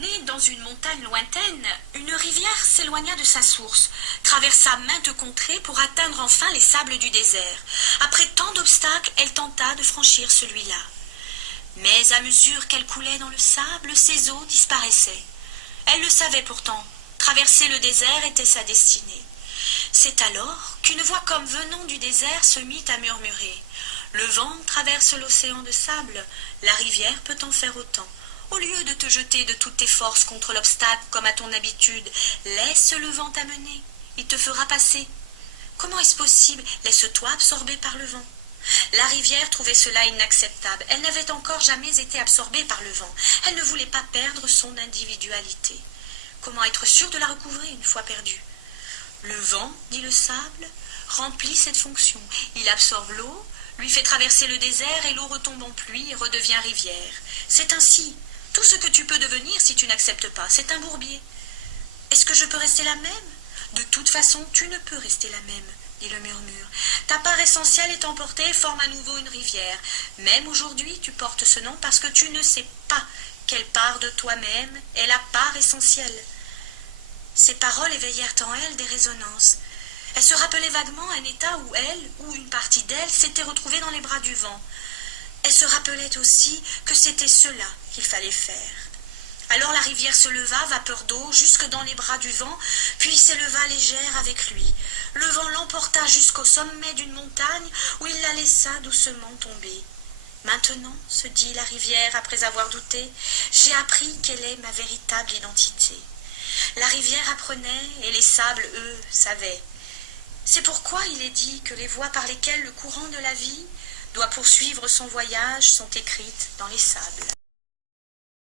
Née dans une montagne lointaine, une rivière s'éloigna de sa source, traversa maintes contrées pour atteindre enfin les sables du désert. Après tant d'obstacles, elle tenta de franchir celui-là. Mais à mesure qu'elle coulait dans le sable, ses eaux disparaissaient. Elle le savait pourtant, traverser le désert était sa destinée. C'est alors qu'une voix comme venant du désert se mit à murmurer. Le vent traverse l'océan de sable, la rivière peut en faire autant. Au lieu de te jeter de toutes tes forces contre l'obstacle comme à ton habitude, laisse le vent t'amener, il te fera passer. Comment est-ce possible? Laisse-toi absorber par le vent. La rivière trouvait cela inacceptable. Elle n'avait encore jamais été absorbée par le vent. Elle ne voulait pas perdre son individualité. Comment être sûre de la recouvrer une fois perdue? Le vent, dit le sable, remplit cette fonction. Il absorbe l'eau, lui fait traverser le désert et l'eau retombe en pluie et redevient rivière. C'est ainsi. Tout ce que tu peux devenir si tu n'acceptes pas, c'est un bourbier. Est-ce que je peux rester la même? De toute façon, tu ne peux rester la même, dit le murmure. Ta part essentielle est emportée et forme à nouveau une rivière. Même aujourd'hui, tu portes ce nom parce que tu ne sais pas quelle part de toi-même est la part essentielle. Ces paroles éveillèrent en elle des résonances. Elle se rappelait vaguement un état où elle, ou une partie d'elle, s'était retrouvée dans les bras du vent. Elle se rappelait aussi que c'était cela qu'il fallait faire. Alors la rivière se leva, vapeur d'eau, jusque dans les bras du vent, puis s'éleva légère avec lui. Le vent l'emporta jusqu'au sommet d'une montagne où il la laissa doucement tomber. Maintenant, se dit la rivière après avoir douté, j'ai appris quelle est ma véritable identité. La rivière apprenait et les sables, eux, savaient. C'est pourquoi il est dit que les voies par lesquelles le courant de la vie doit poursuivre son voyage sont écrites dans les sables.